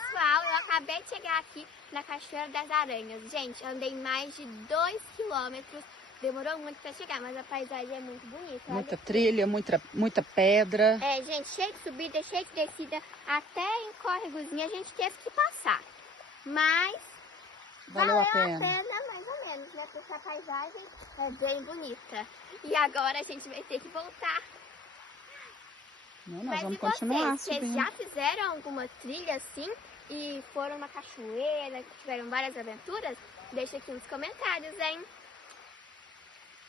pessoal, eu acabei de chegar aqui na Cachoeira das Aranhas. Gente, andei mais de 2 quilômetros, demorou muito pra chegar, mas a paisagem é muito bonita. Muita trilha, muita pedra. É, gente, cheio de subida, cheio de descida, até em córregozinho a gente teve que passar. Mas Valeu a pena. Mais ou menos, né? Porque a paisagem é bem bonita. E agora a gente vai ter que voltar. Não, nós Mas vamos e continuar vocês subindo. já fizeram alguma trilha assim e foram uma cachoeira, tiveram várias aventuras? Deixa aqui nos comentários, hein?